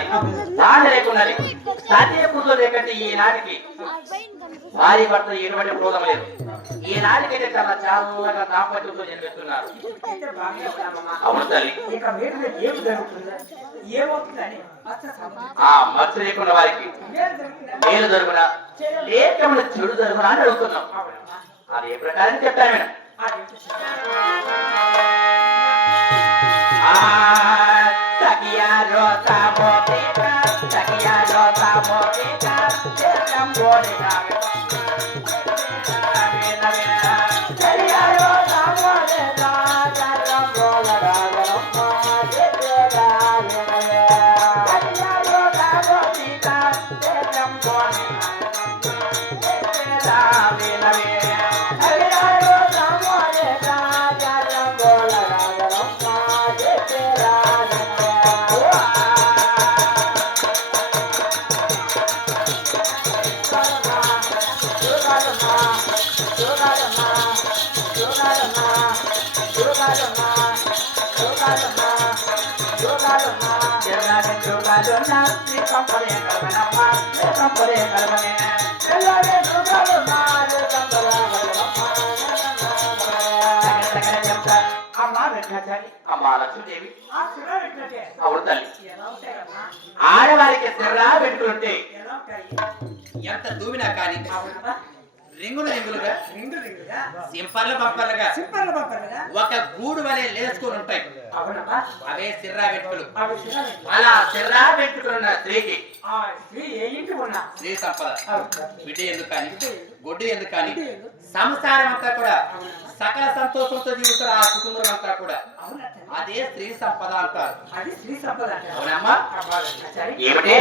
లేకున్నది, బాధ లేకున్నది, సాధ్య కూతురు లేకంటే ఈనాటికి భార్య భర్త ఎటువంటి క్రోధం లేదు. ఈనాటికైతే చాలా చాలా దాంపత్యంతో జన్మిస్తున్నారు. అవును తల్లి. ఆ మత్స్సు లేకున్న వారికి మేలు జరుగునా లేకమున చెడు జరుగునా అని అడుగుతున్నాం. అది ఏ ప్రకారం చెప్తాను మేడం. ఆడవారికి సిర్రా పెట్టుకుంటే ఎంత దూవినా కానీ రింగులు రింగులుగా సింపర్లు బంపర్లుగా ఒక గూడు వలె లేచుకొని ఉంటాయి. అవే సిర్రా వెంట్రుకలు. అలా సిర్రా వెంట్రుకలున్న స్త్రీకి స్త్రీ సంపద బిడ్డ ఎందుకు కానీ గొడ్డు ఎందుకు కానీ సంసారం అంతా కూడా సకల సంతోషంతో జీవిస్తారు. ఆ కుటుంబం అంతా కూడా అదే స్త్రీ సంపద అంటారు. అవునమ్మా. ఏమిటే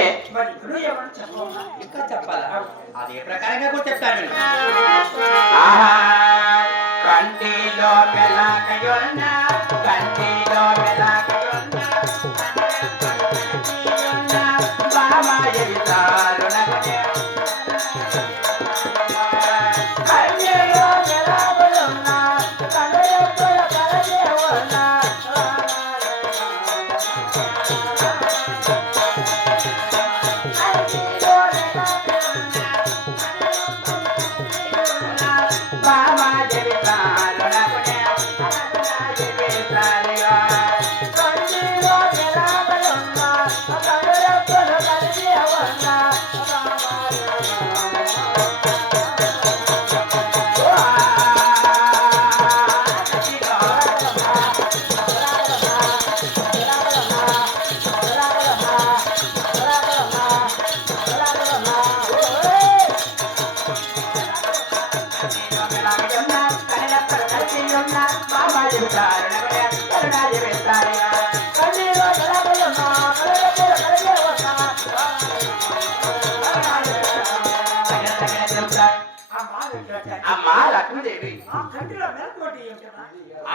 ఇంకా చెప్పాలా? అదే ప్రకారంగా కూడా చెప్తాను. కంటిలో మెలాకయున్న కంటిలో మెలాకయున్న బామాయ విచారుణగునే కంటిలో మెలాకయున్న కనురెప్పల కలదేవన్న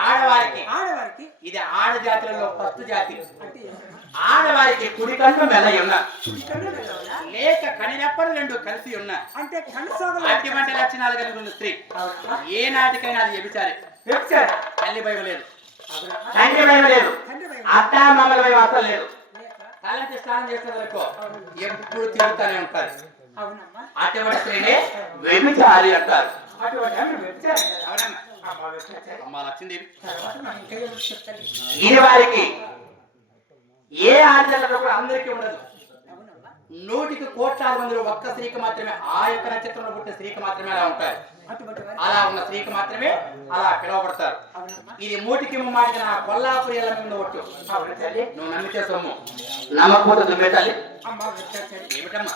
ఆడవారికి ఇది ఆడ జాతులలో ఫస్ట్ జాతి. ఆడవారికి కుడి కన్ను మెల్లయున్న లేక కనినప్పుడు రెండు కలిసి ఉన్న అంటే అటువంటి లక్షణాలు కలిగి ఉన్న స్త్రీ ఏ నాటికైనా అది వ్యభిచారి. తల్లి భయం లేదు, తండ్రి భయం లేదు, అత్త మామల భయం అసలు లేదు. తల్లికి స్నానం చేసే వరకు ఎప్పుడు తిరుగుతానే ఉంటారు. అటువంటి స్త్రీనే వ్యభిచారి అంటారు. ఇది వారికి ఏ ఆడపిల్లలు కూడా అందరికీ ఉండదు. 100కి కోట్లాది మందిలో ఒక్క స్త్రీకి మాత్రమే ఆ యొక్క నక్షత్రంలో పుట్టిన స్త్రీకి మాత్రమే అలా ఉంటారు. అలా ఉన్న స్త్రీకి మాత్రమే అలా పిలువబడతారు. ఇది 3కి మాటిన కొల్లాపురి ఎల్ల మీద ఒట్టు. నువ్వు నమ్మితే సొమ్ము, నమ్మకపోతే దుమ్మే తల్లి. ఏమిటమ్మా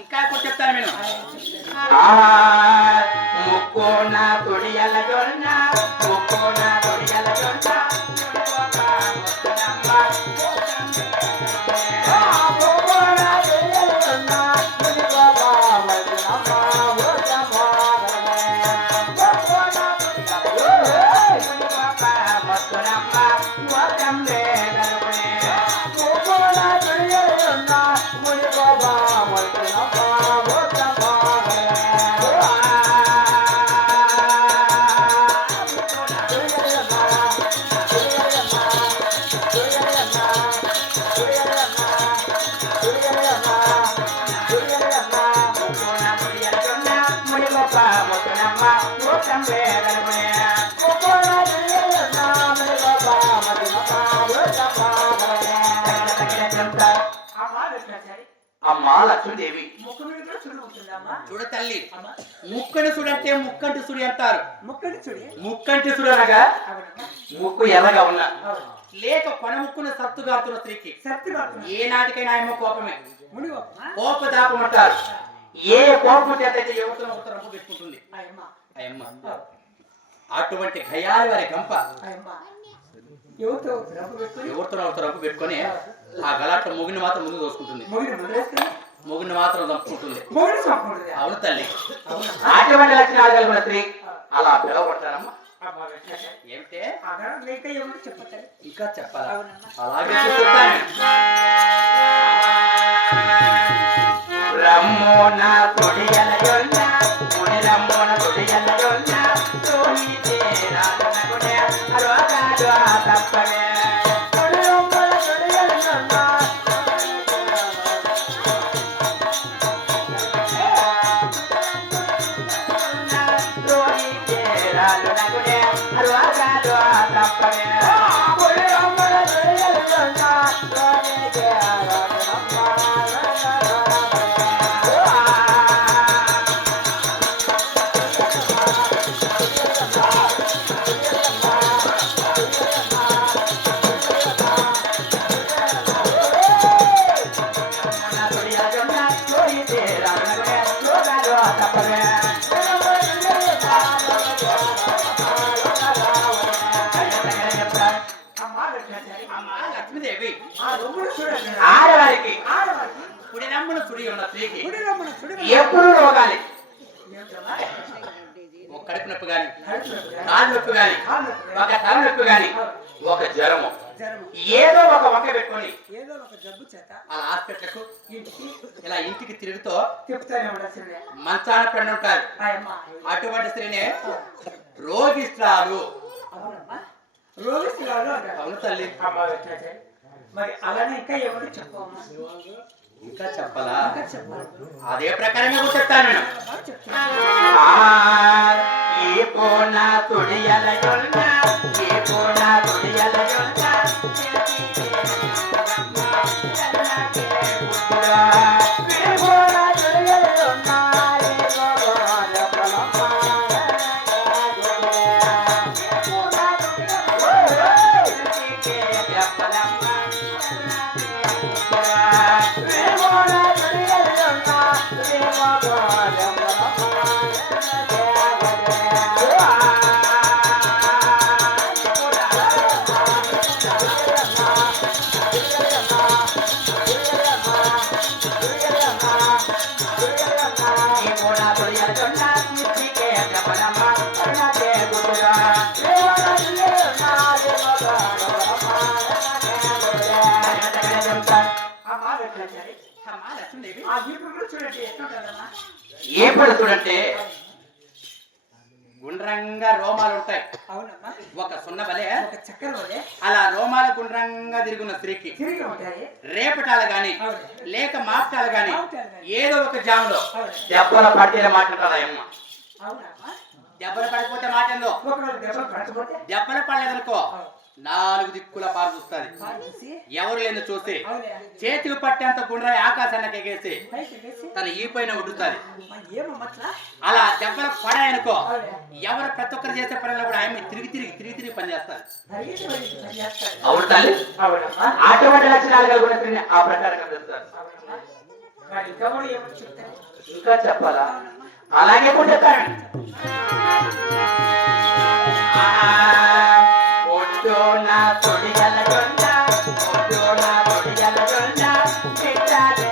ఇంకా కొంచెం చెప్తాను నేను. ముక్కోన తొడియల జొన్న ముక్కోన తొడియల జొన్న అమ్మా లక్ష్మీదేవి చూడ తల్లి, ముక్కని సుడంటే ముక్కంటి సుడి అంటారు. ముక్కంటి సుడి అనగా ముక్కు ఎర్రగా ఉన్నా లేక కొన ముక్కును సత్తుగాతున్న స్త్రీకి ఏ నాటికైనా ఆయమ్మ కోపమే, కోపదాపం అంటారు. ఏ కోపం చేతైతే యువతను ఒక రంపు పెట్టుకుంటుంది ఆయమ్మ. అటువంటి గయాలి వారి గంప ఎవరితో రంపు పెట్టుకొని ఆ గలాట్లో మొగిని మాత్రం ముందు దోసుకుంటుంది, మొగిని మాత్రం చంపుకుంటుంది. అవును తల్లి, అటువంటి లక్షణాలు కలిగిన స్త్రీ అలా పిలవబడతారమ్మా. ఏమిటే ఇంకా చెప్పాలా? అలాగే రమ్మోన తొడియల యొన్న ముని రమ్మోన తొడియల యొన్న తోని తేరాన కొనే అరవగాడు తప్పనే లక్ష్మీదేవి ఆడవారికి కుడి నమ్మున సుడి ఉన్న స్త్రీకి ఎప్పుడు రోగాలి, ఒక కడుపు నొప్పి గాని, కాలు నొప్పి గాని, ఒక తల నొప్పి గాని, ఒక జ్వరము ఏదో ఒక వంక పెట్టుకొని ఆ హాస్పిటల్కు ఇలా ఇంటికి తిరుగుతూ మంచాన పడి ఉంటారు. అటువంటి స్త్రీనే రోగిష్టాలు. అవును తల్లి, మరి అలానే ఇంకా ఎవరు చెప్పమ్మా? ఇంకా చెప్పాలా? అదే ప్రకారంగా చెప్తాను నేను. ఏ పోన తొడియల యొన్న, ఏ పోన తొడియల యొన్న ఏ పళ్ళు చూడంటే గుండ్రంగా రోమాలు ఉంటాయి. ఒక సున్న బలే, ఒక చక్కెర బలే అలా రోమాలు గుండ్రంగా తిరుగున్న స్త్రీకి రేపటాలు గాని లేక మాపటాలు గాని ఏదో ఒక జాములో దెబ్బల పడితే మాట్లాడాలమ్మ. దెబ్బలు పడిపోతే మాటందో, దెబ్బలు పడలేదనుకో నాలుగు దిక్కుల పారు చూస్తుంది. ఎవరు లేని చూసి చేతికి పట్టేంత గుండ్రాయి ఆకాశానికి ఎగేసి తన ఈ పైన ఉడుతుంది. అలా దెబ్బలు పడాయనుకో ఎవరు ప్రతి ఒక్కరు చేసే పనిలో కూడా ఆయన తిరిగి తిరిగి తిరిగి తిరిగి పని చేస్తారు. అవును తల్లి, అటువంటి లక్షణాలుగా కూడా ఆ ప్రకారంగా చేస్తారు. ఇంకా చెప్పాలా? అలాగే కూడా చెప్తాను. నా తొడిగల జొన్న, నా తొడిగల జొన్న పెట్టాలే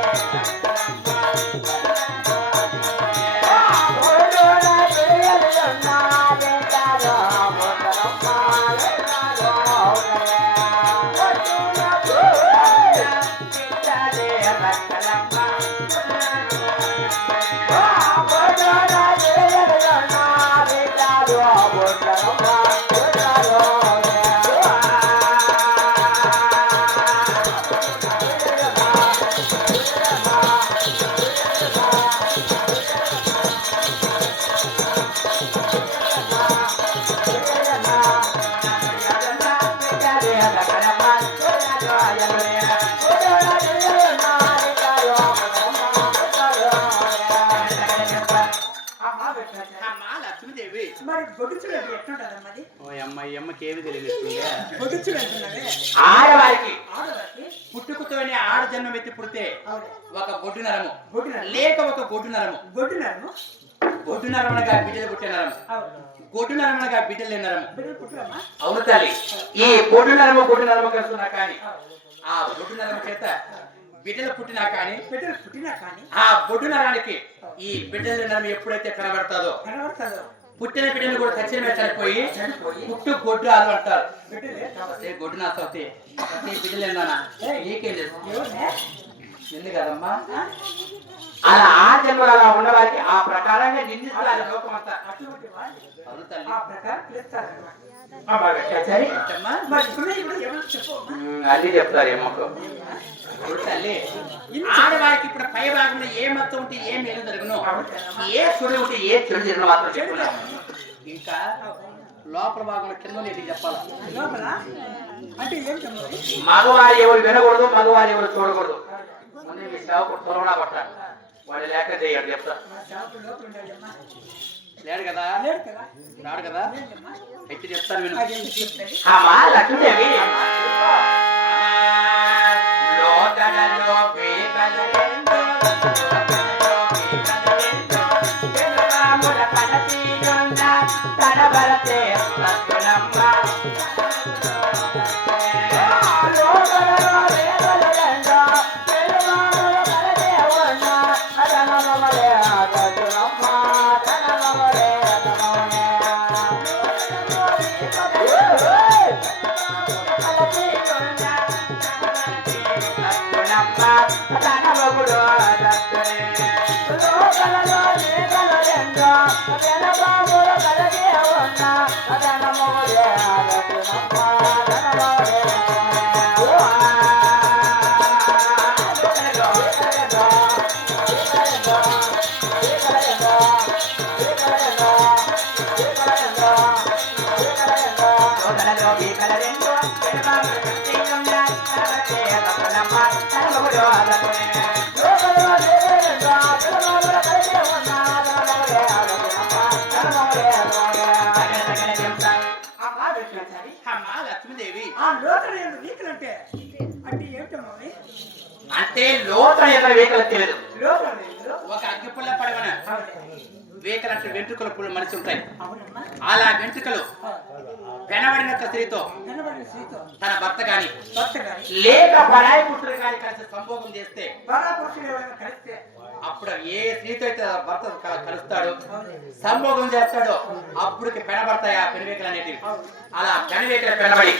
మరి గొడుచులు అంటే ఎట్లుంటదమ్మా అది? ఓ అమ్మాయి అమ్మకి ఏమి తెలియజేస్తుంది గొడుచులు అంటున్నావే ఆడవారికి ఆడవారికి పుట్టుకతోనే ఆడ జన్మ ఎత్తి పుడితే అవును ఒక గొడ్డు నరము గొడ్డు నరము. లేక ఒక గొడ్డు నరము గొడ్డు నరము గొడ్డు నరమనగా బిడ్డలు పుట్టే నరము అవును గొడ్డు నరమనగా బిడ్డలు నరము బిడ్డలు పుట్టరమ్మా అవును తల్లి ఈ గొడ్డు నరము కలుస్తున్నా కానీ ఆ గొడ్డు నరము చేత బిడ్డలు పుట్టినా కానీ బిడ్డలు పుట్టినా కానీ ఆ గొడ్డు నరానికి ఈ బిడ్డల నరం ఎప్పుడైతే కనబడతాదో కనబడతాదో పుట్టిన బిడ్డలు కూడా తక్షణమే చనిపోయి చనిపోయి పుట్టు గొడ్రాలు అంటారు బిడ్డలే అదే గొడ్డు నా సౌతే బిడ్డలు ఎన్నానా నీకేం లేదు ఎవరే? ఎందుకు కదమ్మా అలా ఆ జన్మలు అలా ఉన్నవారికి ఆ ప్రకారంగా నిందిస్తారు లోకమంతా అటువంటి వాళ్ళు అవును తల్లి ఆ ప్రకారం పిలుస్తారన్నమాట. ఏంటమ్మా? మరి ఉన్నాయి కూడా ఎవరు చెప్పమ్మా? అది చెప్తారు ఏమో తల్లి ఆడవారికి ఇప్పుడు పై భాగంలో ఏ మొత్తం ఉంటే ఏ మేలు జరుగును ఏ చెడు ఉంటే ఏ చెడు జరుగును మాత్రం చెప్పురా ఇంకా లోపల భాగంలో కింద నీటికి చెప్పాలా లోపల అంటే ఏంటమ్మా అది? మగవారు ఎవరు వినకూడదు మగవారు ఎవరు చూడకూడదు ముందు మీ సేవకుడు తొలగడా కొట్టాలి వాడు లేక చేయడు చెప్తా మా షాపు లోపల ఉండాలమ్మా. లేడు కదా లేడు కదా? రాడు కదా ఏంటమ్మా? అయితే చెప్తాను విను అదేంటి చెప్తాది? అమ్మా లక్ష్మీదేవి లోకడలో వేకలెందో లోకడలో వేకలెందో తెలుగాముల కనతీయుండ తడబరతే సత్తునమ్మ లోకడలో వేకలెందో తెలుగాముల కనతీయుండ తడబరతే సత్తునమ్మ తడబరతే లక్ష్మీదేవి ఆ లోపల ఏంటి వీకులు అంటే ఏంటమ్మా అవి? అంటే లోతైన వేకల తెలియదు లోపల వీకులు? ఒక అగ్గిపుల్ల పడవన వేకలు అంటే వెంట్రుకల పుల్ల మనిషి ఉంటాయి అవునమ్మా. అలా వెంట్రుకలు పెనబడిన ఒక స్త్రీతో కనబడిన స్త్రీతో తన భర్త గాని భర్త గాని లేక పరాయి పుత్రుడు గాని కలిసి సంభోగం చేస్తే పరాపురుషులు ఎవరైనా కలిస్తే అప్పుడు ఏ స్త్రీతో అయితే భర్త కలుస్తాడో సంభోగం చేస్తాడో అప్పుడుకి పెనబడతాయి ఆ పెనవేకలు అనేటివి అలా పెనవేకలు పెనబడి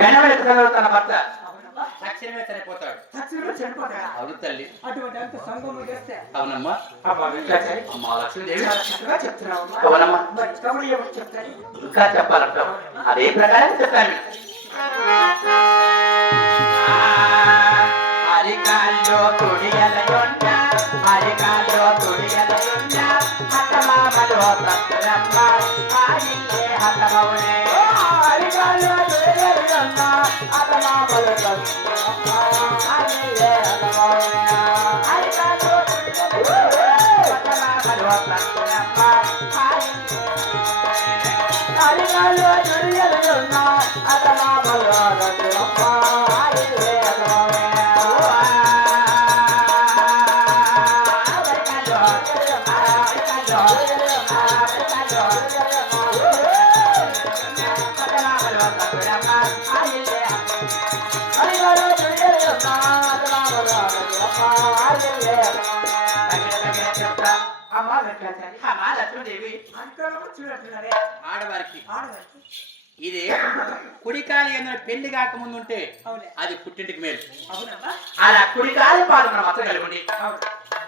కనబడి తన భర్త అవునమ్మా. తక్షణమే చనిపోతాడు తక్షణమే చనిపోతాడా? అవును తల్లి అటువంటి అంత సంగమం చేస్తే అవునమ్మా అమ్మా లక్ష్మీదేవి చాలా చక్కగా చెప్తున్నావమ్మా. అవునమ్మా మరి తమ్ముడు ఎవరు చెప్తారు? ఇంకా చెప్పాలంటావు అదే ప్రకారం చెప్తాను అరికాల్లో తొడియలయున్న అరికాల్లో తొడియలయున్న హతమామలో తత్తురమ్మ ఆయిల్లే హతమౌనే అరికాల్లో తొడియలయున్న హతమామలో తత్తురమ్మ ఆయిల్లే హతమౌనే అరికాల్లో తొడియలయున్న హతమామలో తత్తురమ్మ అరికాల్లో తొడియలయున్న హతమామలో తత్తురమ్మ ఆయిల్లే హతమౌనే అమ్మా వెంకటాచారి. లక్ష్మీదేవి అంతలో చూడంటున్నారే ఆడవారికి ఆడవారికి ఇది కుడికాలి ఏదైనా పెళ్లి కాకముందు ఉంటే అవునే అది పుట్టింటికి మేలు అవునమ్మా. అలా కుడికాలి పాలు మనం అత్త కలిగి అవును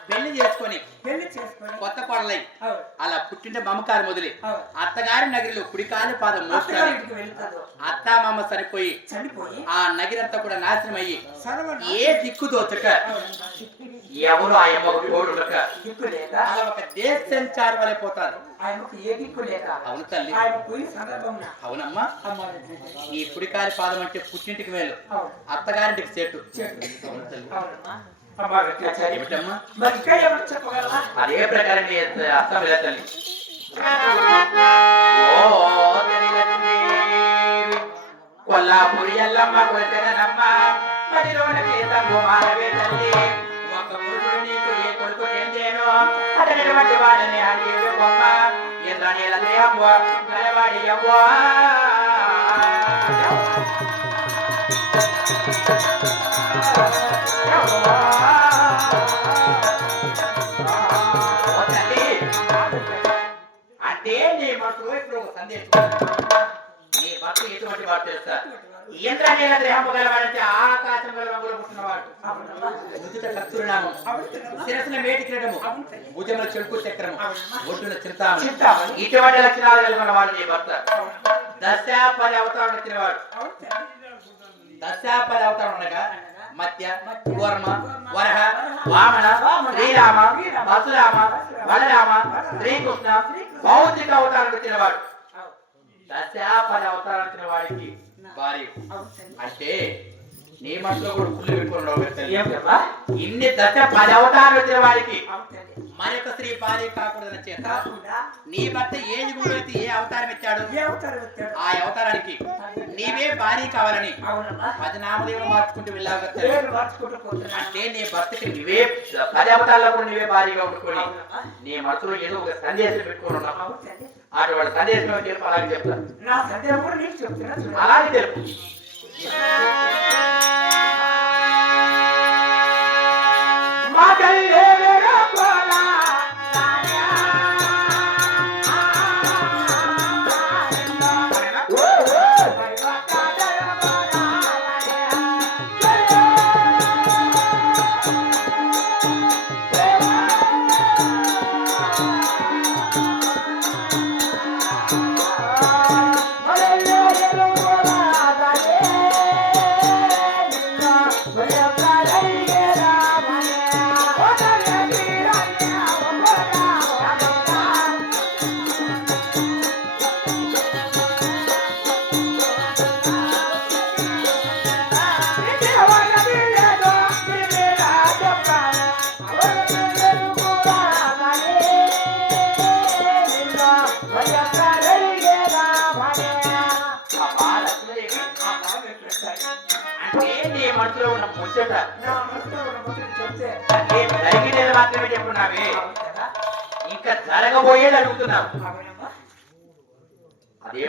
పెళ్లి చేసుకొని పెళ్లి చేసుకొని కొత్త కోడలై అవును అలా పుట్టింటే మమకారం మొదలి అవును అత్తగారి నగిరిలో కుడికాలి పాదం మోస్తారు అత్తగారింటికి వెళ్తాడు. అత్త మామ సరిపోయి చనిపోయి ఆ నగిరంతా కూడా నాశనం అయ్యి సర్వనాశనం. ఏ దిక్కు దోచక అవునమ్మా. ఎవరు ఆ యమ్మకు తోడు ఉండక దిక్కు లేక అలా ఒక దేశ సంచారం వలె పోతారు ఆయనకు ఏ దిక్కు లేక అవును తల్లి ఆయన పోయిన సందర్భంలో అవునమ్మా అమ్మా వెంకటాచారి. ఈ కుడికాలి పాదం అంటే పుట్టింటికి మేలు అవును అత్తగారింటికి చెట్టు చెట్టు. అవును తల్లి అవునమ్మా. అమ్మా వెంకటాచారి. ఏమిటమ్మా మరి ఇంకా ఎవరు చెప్పగలరా? అదే ప్రకారం మీ అత్త మీద తల్లి ఓ తెలియదేవి కొల్లాపురి ఎల్లమ్మ కొలతెనమ్మ మదిలోన చేతంగు మానవే తల్లి ఒక్క పురుషుడు నీకు ఏ కొడుకు చెందేనో అతని వంటి వాడిని అడిగి బొమ్మ ఎర్ర నీల దేహము గలవాడి యవ్వా అంటే నీ మనసులో ఇప్పుడు ఒక సందేశం నీ భర్త ఎటువంటి వాడు తెలుసా ఇంద్రనీల గ్రహము గలవాడంటే ఆకాశం రంగులో పుట్టినవాడు ముద్దుట కస్తూరినామం శిరస్సున మేటి కిరీటము భుజముల చెడుకు చక్రము ఒడ్డున చిరుతామణి ఇటువంటి లక్షణాలు కలిగిన వాడు నీ భర్త దశాపది అవతారం వచ్చినవాడు దశాపది అవతారం ఉండగా మధ్య కూర్మ వరహ వామన శ్రీరామ పరశురామ బలరామ శ్రీకృష్ణ భౌతిక అవతారం వచ్చినవాడు దశాపది అవతారం వచ్చిన వాడికి భార్య అంటే నీ మనసులో కూడా పుల్లు పెట్టుకున్నావు ఇన్ని దశ 10 అవతారాలు వచ్చిన వాడికి మరొక స్త్రీ భార్య కాకూడదని చేత నీ భర్త ఏ యుగంలో అయితే ఏ అవతారం ఇచ్చాడు ఆ అవతారానికి నీవే భార్య కావాలని 10 నామదేవులు మార్చుకుంటూ వెళ్ళావు అంటే నీ భర్తకి నువ్వే 10 అవతారాల్లో కూడా నీవే భార్యగా ఉండుకొని నీ మనసులో ఏదో ఒక సందేశం పెట్టుకుని ఉన్నావు అటువంటి సందేశం తెలుపు అలాగే చెప్తా అలాగే తెలుపు మనసులో ఉన్న ముచ్చట జరిగినది మాత్రమే చెప్పున్నావే ఇంకా జరగబోయేది అడుగుతున్నావు